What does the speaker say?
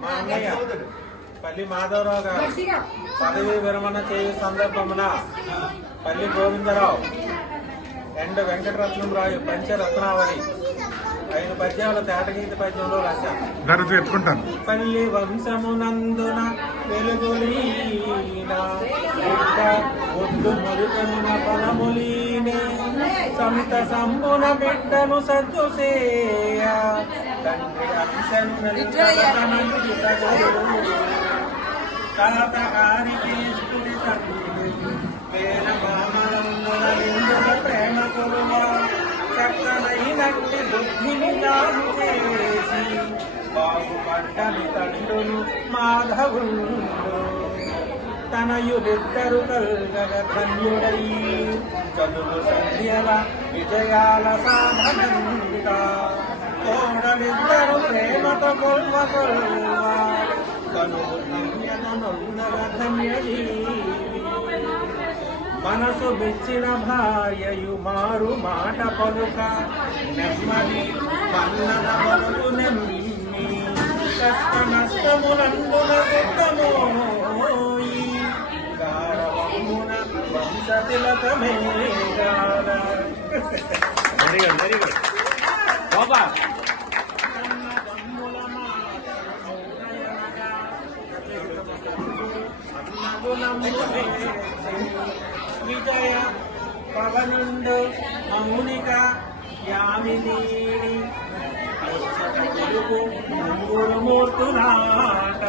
మా పల్లి మాధవరావు గారు. పదవి విరమణ చేయ సందర్భమున పల్లి గోవిందరావు రెండు వెంకటరత్నం రాయు పంచ రత్నావళి ఐదు పద్యాలు తేటగీత పద్యంలో రాశారు. పల్లి వంశమునందున వెలుగులీన సంత సంబున బిడ్డను సద్దుసేయ తండ్రి అంశను తాత తండ్రి ప్రేమ కొలువ చక్కనైనట్టి బుద్ధిని నాము చేసి బాగుపడ్డని తండ్రులు మాధవులు. తనయులిద్దరు కల్గగ చదువు సంధ్యల విజయాల సాధనంత తోడలిద్దరు ప్రేమత కొల్వ కొల్వ కనువు ధన్యనొందగ మనసు మెచ్చిన భార్యయు మారు మాట పలుక. నెమ్మది మన్నన very good very good Baba Vijaya పవనుండు Mounika Yamini ముచ్చట తెలుగు మూర్తులాట